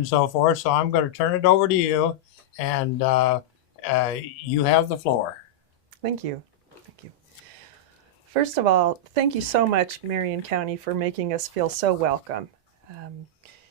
and so forth. So I'm going to turn it over to you, and you have the floor. Thank you. Thank you. First of all, thank you so much, Marion County, for making us feel so welcome.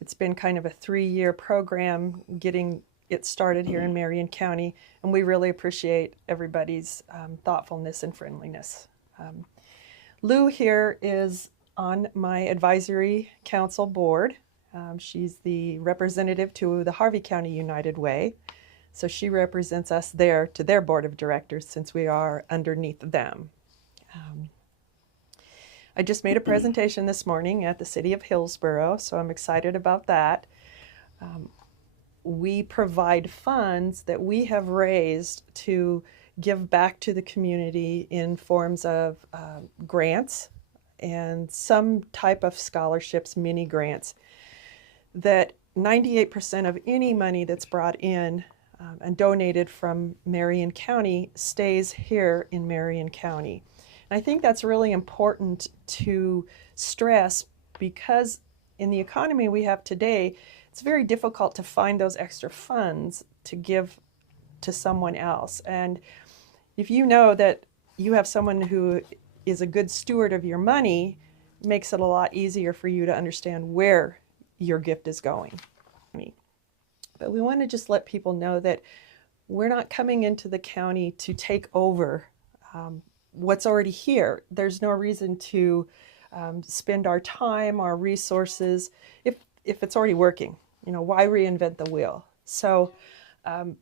It's been kind of a 3-year program getting it started here in Marion County, and we really appreciate everybody's thoughtfulness and friendliness. Lou here is on my advisory council board. She's the representative to the Harvey County United Way. So she represents us there to their board of directors since we are underneath them. I just made a presentation this morning at the city of Hillsborough, so I'm excited about that. We provide funds that we have raised to give back to the community in forms of grants and some type of scholarships, mini grants, that 98% of any money that's brought in and donated from Marion County stays here in Marion County. And I think that's really important to stress because in the economy we have today, it's very difficult to find those extra funds to give to someone else. And if you know that you have someone who is a good steward of your money, it makes it a lot easier for you to understand where your gift is going. But we want to just let people know that we're not coming into the county to take over what's already here. There's no reason to spend our time, our resources, if it's already working. You know, why reinvent the wheel? So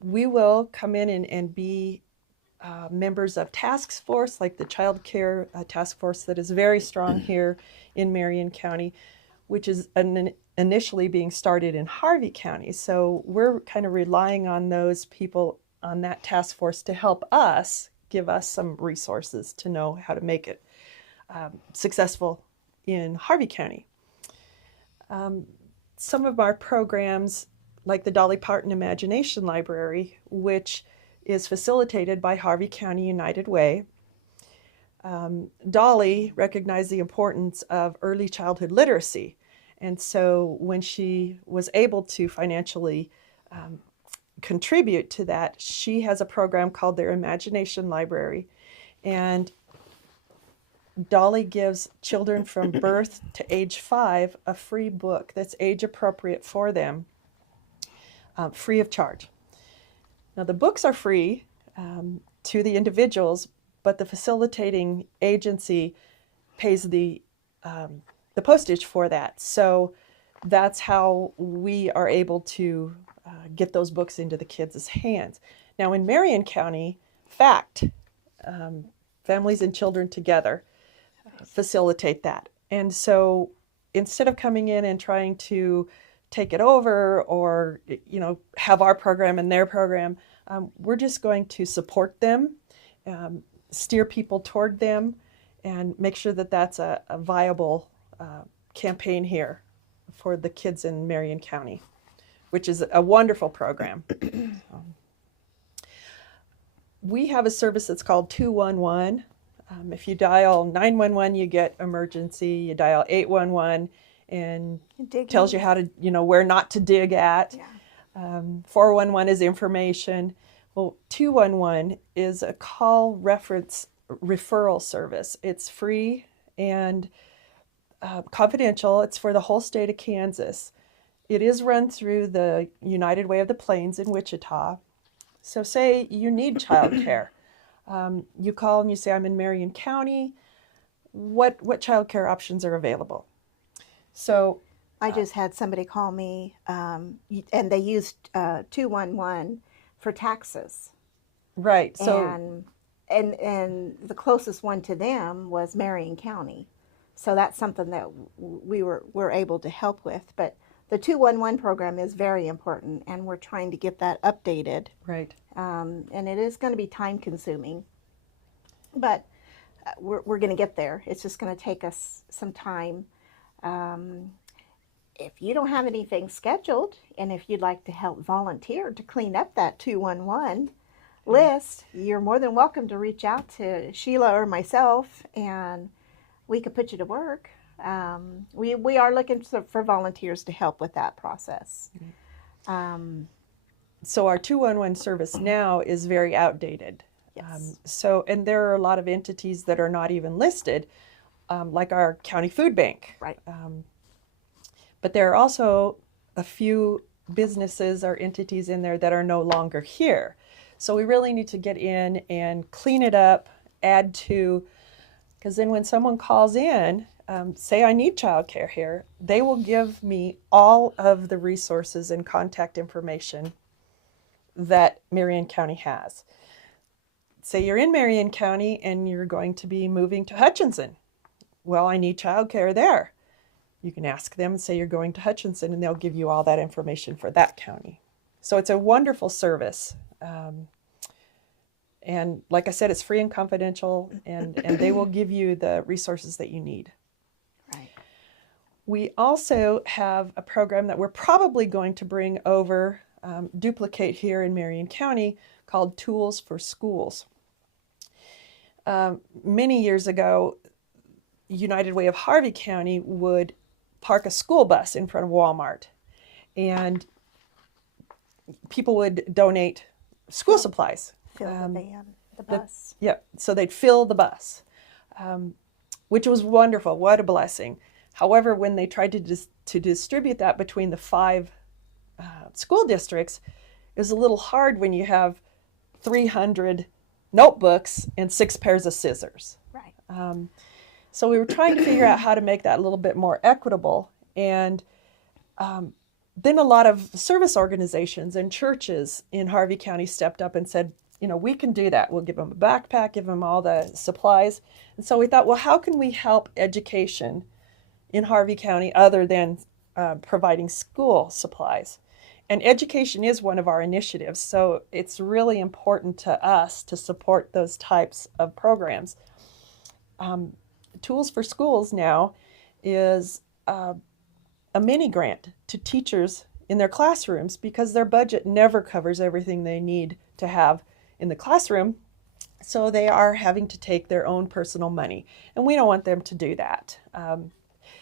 we will come in and be members of task force, like the child care task force that is very strong here in Marion County, which is initially being started in Harvey County. So we're kind of relying on those people on that task force to help us, give us some resources to know how to make it successful in Harvey County. Some of our programs, like the Dolly Parton Imagination Library, which is facilitated by Harvey County United Way. Dolly recognized the importance of early childhood literacy. And so when she was able to financially contribute to that, she has a program called their Imagination Library. And Dolly gives children from birth to age 5 a free book that's age appropriate for them, free of charge. Now the books are free to the individuals, but the facilitating agency pays the postage for that. So that's how we are able to get those books into the kids' hands. Now in Marion County, FACT, Families and Children Together, facilitate that. And so instead of coming in and trying to take it over or, you know, have our program and their program, we're just going to support them, steer people toward them, and make sure that that's a viable campaign here for the kids in Marion County, which is a wonderful program. We have a service that's called 211. If you dial 911, you get emergency. You dial 811, and tells you how to, you know, where not to dig at. Yeah. 411 is information. Well, 211 is a call reference referral service. It's free and confidential. It's for the whole state of Kansas. It is run through the United Way of the Plains in Wichita. So say you need childcare. You call and you say, I'm in Marion County. What childcare options are available? So I just had somebody call me, and they used 211 for taxes. Right. So and the closest one to them was Marion County. So that's something that we're able to help with. But the 211 program is very important, and we're trying to get that updated. Right. And it is going to be time consuming, but we're going to get there. It's just going to take us some time. If you don't have anything scheduled, and if you'd like to help volunteer to clean up that 211 list, you're more than welcome to reach out to Sheila or myself, and we could put you to work. We are looking for volunteers to help with that process. So our 211 service now is very outdated. Yes. And there are a lot of entities that are not even listed, like our county food bank. Right. But there are also a few businesses or entities in there that are no longer here. So we really need to get in and clean it up, add to, because then when someone calls in, say I need childcare here, they will give me all of the resources and contact information that Marion County has. Say you're in Marion County and you're going to be moving to Hutchinson. Well, I need childcare there. You can ask them and say you're going to Hutchinson, and they'll give you all that information for that county. So it's a wonderful service. And like I said, it's free and confidential, and they will give you the resources that you need. Right. We also have a program that we're probably going to bring over, duplicate here in Marion County, called Tools for Schools. Many years ago, United Way of Harvey County would park a school bus in front of Walmart, and people would donate school supplies. Fill the van, the bus. Yeah, so they'd fill the bus, which was wonderful. What a blessing. However, when they tried to distribute that between the 5 school districts, it was a little hard when you have 300 notebooks and 6 pairs of scissors. Right. So we were trying to figure out how to make that a little bit more equitable. And then a lot of service organizations and churches in Harvey County stepped up and said, we can do that. We'll give them a backpack, give them all the supplies. And so we thought, well, how can we help education in Harvey County other than providing school supplies? And education is one of our initiatives. So it's really important to us to support those types of programs. Tools for Schools now is a mini grant to teachers in their classrooms because their budget never covers everything they need to have in the classroom. So they are having to take their own personal money, and we don't want them to do that.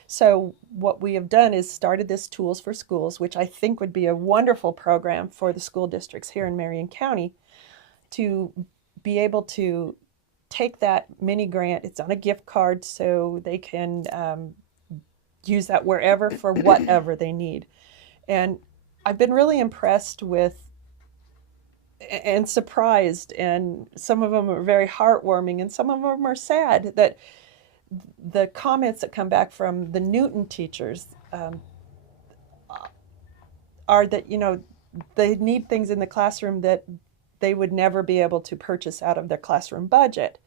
So what we have done is started this Tools for Schools, which I think would be a wonderful program for the school districts here in Marion County to be able to take that mini grant. It's on a gift card, so they can use that wherever for whatever they need. And I've been really impressed with and surprised, and some of them are very heartwarming and some of them are sad, that the comments that come back from the Newton teachers are that, they need things in the classroom that they would never be able to purchase out of their classroom budget.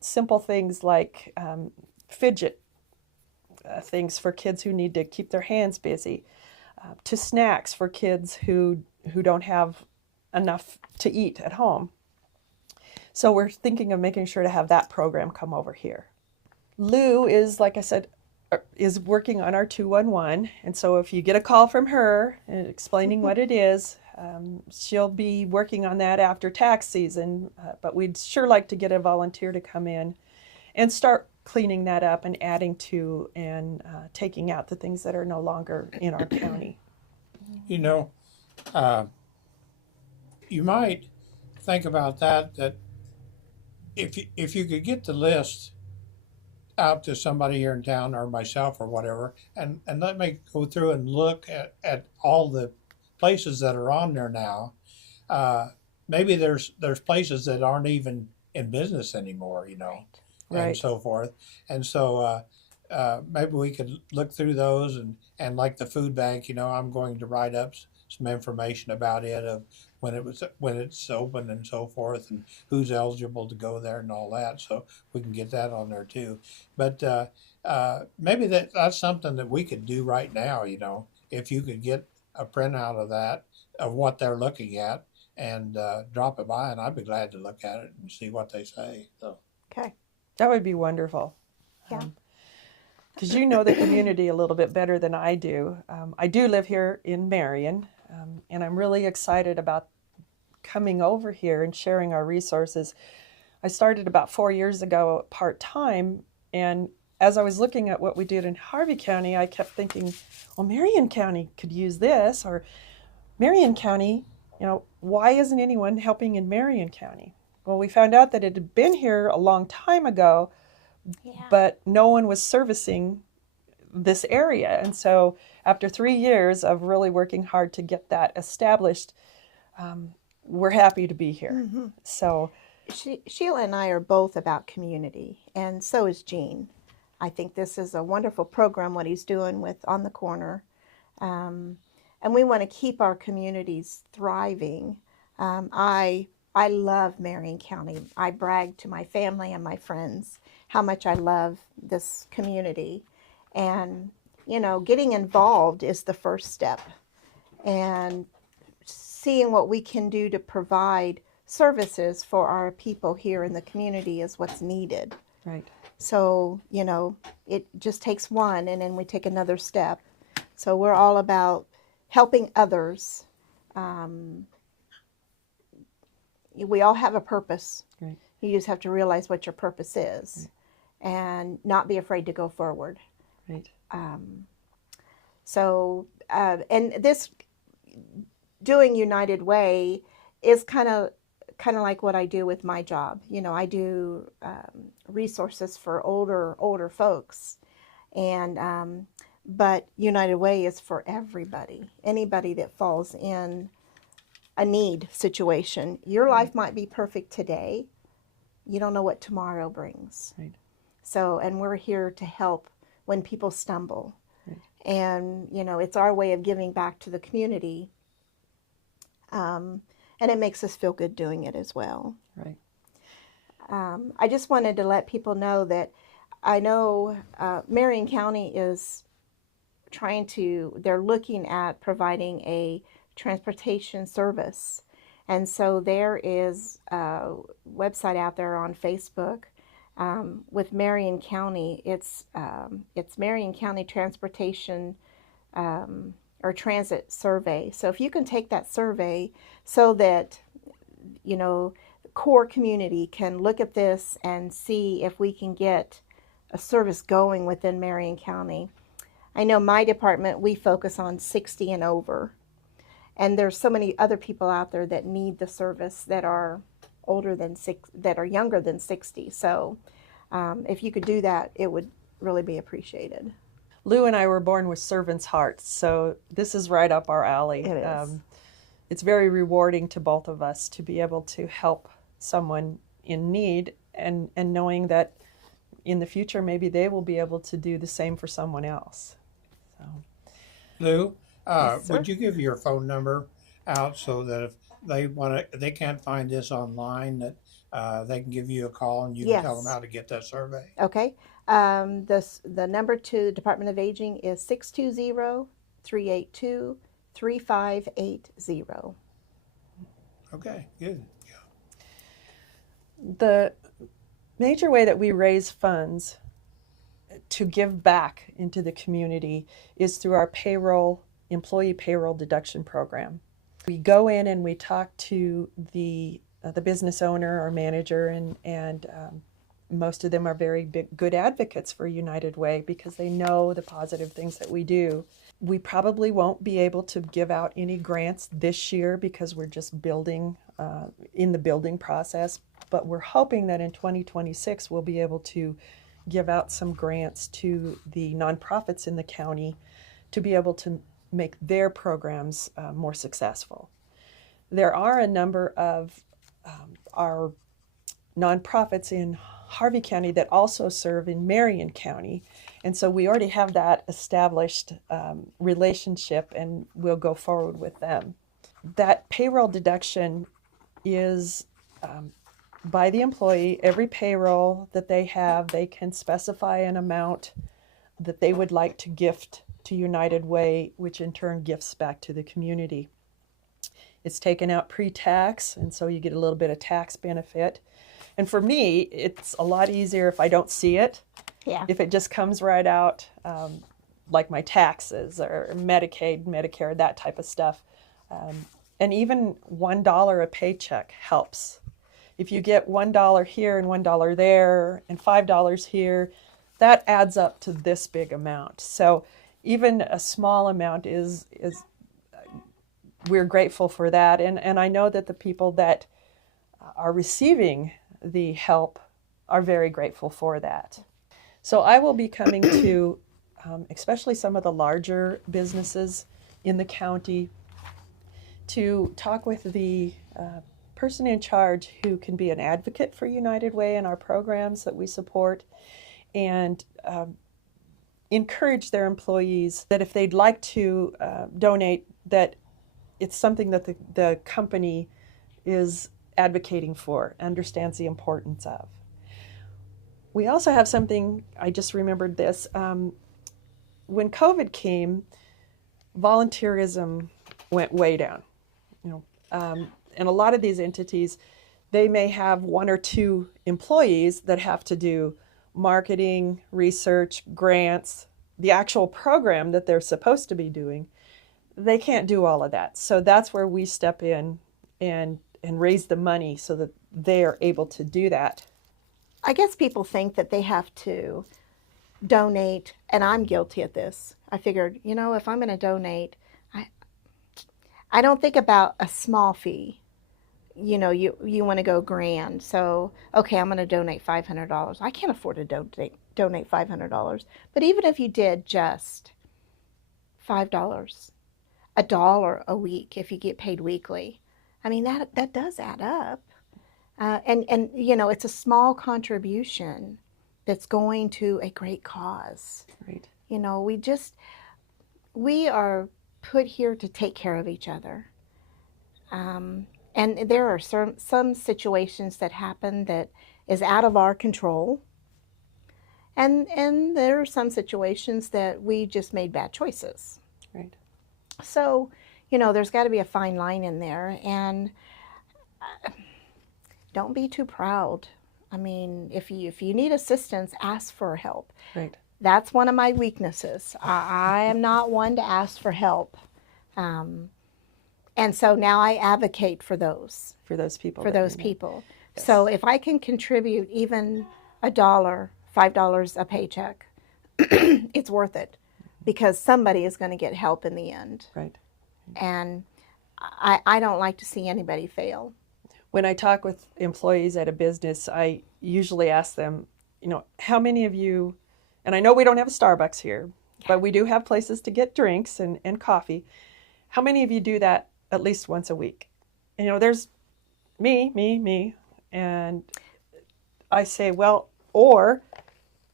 Simple things like fidget things for kids who need to keep their hands busy, to snacks for kids who don't have enough to eat at home. So we're thinking of making sure to have that program come over here. Lou is, like I said, is working on our 211, and so if you get a call from her and explaining what it is, she'll be working on that after tax season, but we'd sure like to get a volunteer to come in and start cleaning that up and adding to and taking out the things that are no longer in our county. You might think about that if you could get the list out to somebody here in town or myself or whatever, and let me go through and look at all the places that are on there now. Maybe there's places that aren't even in business anymore, Right. and so forth. And so maybe we could look through those and like the food bank, I'm going to write up some information about it, of when it's open and so forth, and who's eligible to go there and all that, so we can get that on there too. But maybe that's something that we could do right now. If you could get a printout of that, of what they're looking at, and drop it by, and I'd be glad to look at it and see what they say. So Okay. That would be wonderful. Yeah. Because you know the community a little bit better than I do. I do live here in Marion, and I'm really excited about coming over here and sharing our resources. I started about 4 years ago part-time, and as I was looking at what we did in Harvey County, I kept thinking, well, Marion County could use this, or Marion County, why isn't anyone helping in Marion County? Well, we found out that it had been here a long time ago, Yeah. but no one was servicing this area. And so after 3 years of really working hard to get that established, we're happy to be here. Mm-hmm. So Sheila and I are both about community, and so is Gene. I think this is a wonderful program, what he's doing with On the Corner. And we want to keep our communities thriving. I love Marion County. I brag to my family and my friends how much I love this community. And, getting involved is the first step. And seeing what we can do to provide services for our people here in the community is what's needed. right. So, it just takes one, and then we take another step. So we're all about helping others. We all have a purpose. Right. You just have to realize what your purpose is, and not be afraid to go forward. Right. And this doing United Way is kind of like what I do with my job. I do resources for older folks, and but United Way is for everybody. Anybody that falls in a need situation. Your life might be perfect today. You don't know what tomorrow brings. Right. So, and we're here to help when people stumble. Right. And, it's our way of giving back to the community. And it makes us feel good doing it as well. Right. I just wanted to let people know that I know Marion County is they're looking at providing a transportation service. And so there is a website out there on Facebook with Marion County. It's Marion County Transportation or Transit Survey. So if you can take that survey so that, the core community can look at this and see if we can get a service going within Marion County. I know my department, we focus on 60 and over. And there's so many other people out there that need the service that are younger than 60. So if you could do that, it would really be appreciated. Lou and I were born with servants' hearts, so this is right up our alley. It is. It's very rewarding to both of us to be able to help someone in need, and knowing that in the future maybe they will be able to do the same for someone else. So. Lou, Yes, sir. would you give your phone number out so that if they can't find this online, that they can give you a call and you can tell them Yes. how to get that survey? Okay. The number to the Department of Aging is 620-382-3580. Okay, good. The major way that we raise funds to give back into the community is through our employee payroll deduction program. We go in and we talk to the business owner or manager, and most of them are very good advocates for United Way because they know the positive things that we do. We probably won't be able to give out any grants this year because we're just building in the building process, but we're hoping that in 2026 we'll be able to give out some grants to the nonprofits in the county to be able to make their programs more successful. There are a number of our nonprofits in Harvey County that also serve in Marion County, and so we already have that established relationship, and we'll go forward with them. That payroll deduction is by the employee. Every payroll that they have, they can specify an amount that they would like to gift to United Way, which in turn gifts back to the community. It's taken out pre-tax, and so you get a little bit of tax benefit. And for me, it's a lot easier if I don't see it. Yeah. If it just comes right out, like my taxes or Medicaid, Medicare, that type of stuff. And even $1 a paycheck helps. If you get $1 here and $1 there and $5 here, that adds up to this big amount. So even a small amount is we're grateful for that. And I know that the people that are receiving the help are very grateful for that. So I will be coming to especially some of the larger businesses in the county to talk with the person in charge who can be an advocate for United Way and our programs that we support, and encourage their employees that if they'd like to donate, that it's something that the company is advocating for, understands the importance of. We also have something, I just remembered this. When COVID came, volunteerism went way down. And a lot of these entities, they may have one or two employees that have to do marketing, research, grants, the actual program that they're supposed to be doing. They can't do all of that. So that's where we step in and raise the money so that they are able to do that. I guess people think that they have to donate, and I'm guilty of this. I figured, if I'm going to donate, I don't think about a small fee. You want to go grand. So, okay, I'm going to donate $500. I can't afford to donate $500. But even if you did just $5, $1 a week, if you get paid weekly, I mean, that does add up. And it's a small contribution that's going to a great cause. Right. We are put here to take care of each other. And there are some situations that happen that is out of our control. And there are some situations that we just made bad choices. Right. So, there's got to be a fine line in there. And don't be too proud. I mean, if you need assistance, ask for help. Right. That's one of my weaknesses. I am not one to ask for help. And so now I advocate for those. For those people. Yes. So if I can contribute even $1, $5 a paycheck, it's worth it, because somebody is going to get help in the end. Right. And I don't like to see anybody fail. When I talk with employees at a business, I usually ask them, how many of you, and I know we don't have a Starbucks here, but we do have places to get drinks and coffee. How many of you do that at least once a week? There's me. And I say, well, or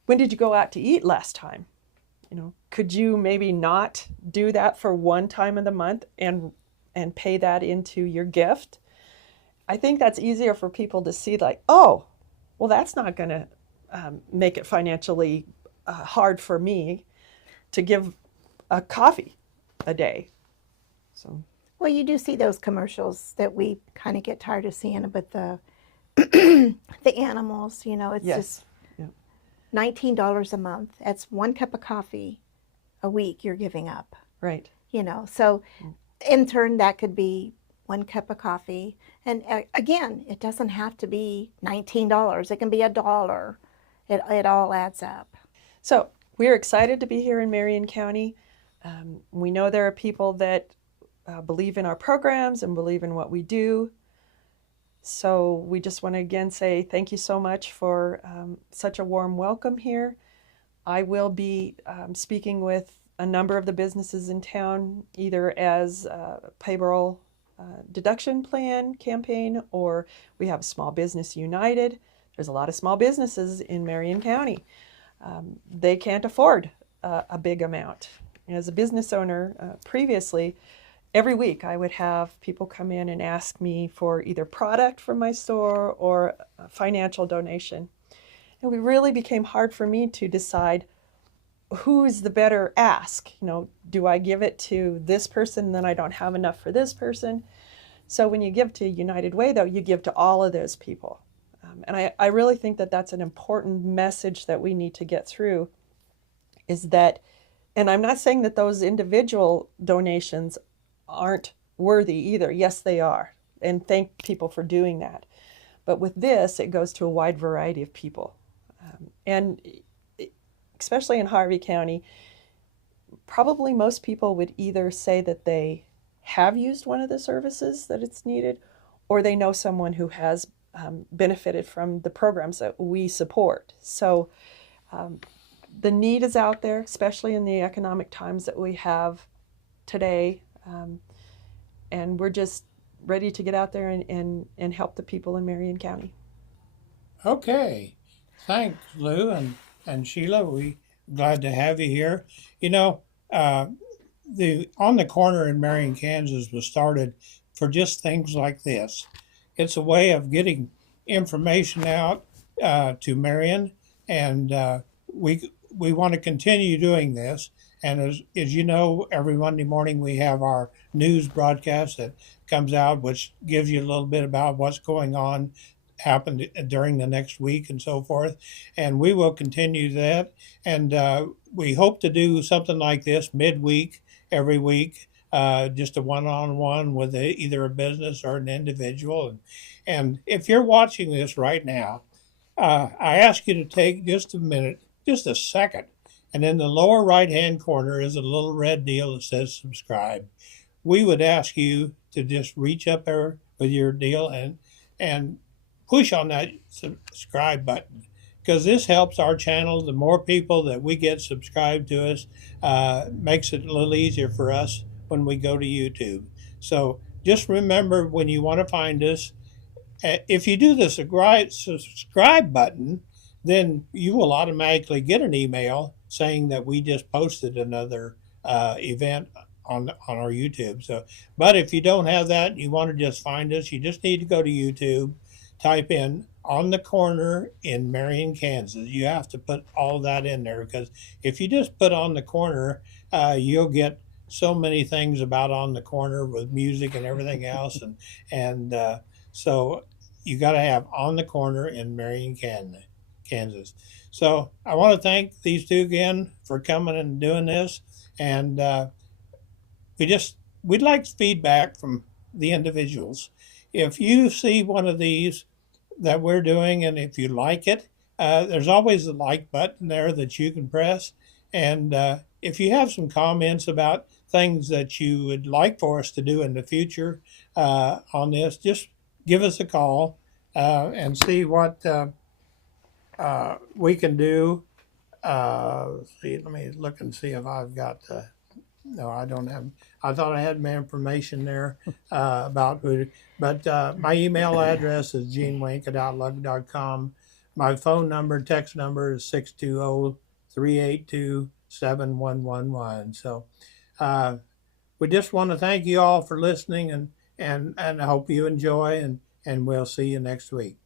when did you go out to eat last time? Could you maybe not do that for one time in the month and pay that into your gift? I think that's easier for people to see, like, oh, well, that's not going to make it financially hard for me to give a coffee a day. So. Well, you do see those commercials that we kind of get tired of seeing about the the animals. It's just $19 a month. That's one cup of coffee a week you're giving up. Right. So in turn, that could be one cup of coffee. And again, it doesn't have to be $19. It can be $1. It all adds up. So we're excited to be here in Marion County. We know there are people that believe in our programs and believe in what we do. So we just want to again say thank you so much for such a warm welcome here. I will be speaking with a number of the businesses in town, either as a payroll deduction plan campaign, or we have Small Business United. There's a lot of small businesses in Marion County. They can't afford a big amount. As a business owner previously, every week I would have people come in and ask me for either product from my store or a financial donation. And it really became hard for me to decide who's the better ask. Do I give it to this person and then I don't have enough for this person? So when you give to United Way, though, you give to all of those people. And I really think that that's an important message that we need to get through, is that, and I'm not saying that those individual donations aren't worthy either. Yes, they are. And thank people for doing that. But with this, it goes to a wide variety of people. And especially in Harvey County, probably most people would either say that they have used one of the services that it's needed, or they know someone who has benefited from the programs that we support. So the need is out there, especially in the economic times that we have today. And we're just ready to get out there and help the people in Marion County. Okay. Thanks, Lou and Sheila. We glad to have you here. You know, the On the Corner in Marion, Kansas was started for just things like this. It's a way of getting information out to Marion, and we want to continue doing this. And as you know, every Monday morning we have our news broadcast that comes out, which gives you a little bit about what's going on, happened during the next week and so forth. And we will continue that. And we hope to do something like this midweek, every week, just a one-on-one with either a business or an individual. And if you're watching this right now, I ask you to take just a minute, just a second, and in the lower right-hand corner is a little red deal that says subscribe. We would ask you to just reach up there with your deal and push on that subscribe button, because this helps our channel. The more people that we get subscribed to us, makes it a little easier for us when we go to YouTube. So just remember, when you want to find us, if you do the subscribe button, then you will automatically get an email saying that we just posted another event on our YouTube. So, but if you don't have that and you want to just find us, you just need to go to YouTube, type in On the Corner in Marion, Kansas. You have to put all that in there, because if you just put On the Corner, you'll get so many things about On the Corner with music and everything else. And so you got to have On the Corner in Marion, Kansas. So I want to thank these two again for coming and doing this. And we'd like feedback from the individuals. If you see one of these that we're doing, and if you like it, there's always a like button there that you can press. And if you have some comments about things that you would like for us to do in the future on this, just give us a call and see what we can do. Let me look and see if I've got. No, I don't have. I thought I had my information there about who. But my email address is genewink@outlook.com. My phone number, text number is 620-382-7111. So we just want to thank you all for listening, and I hope you enjoy, and we'll see you next week.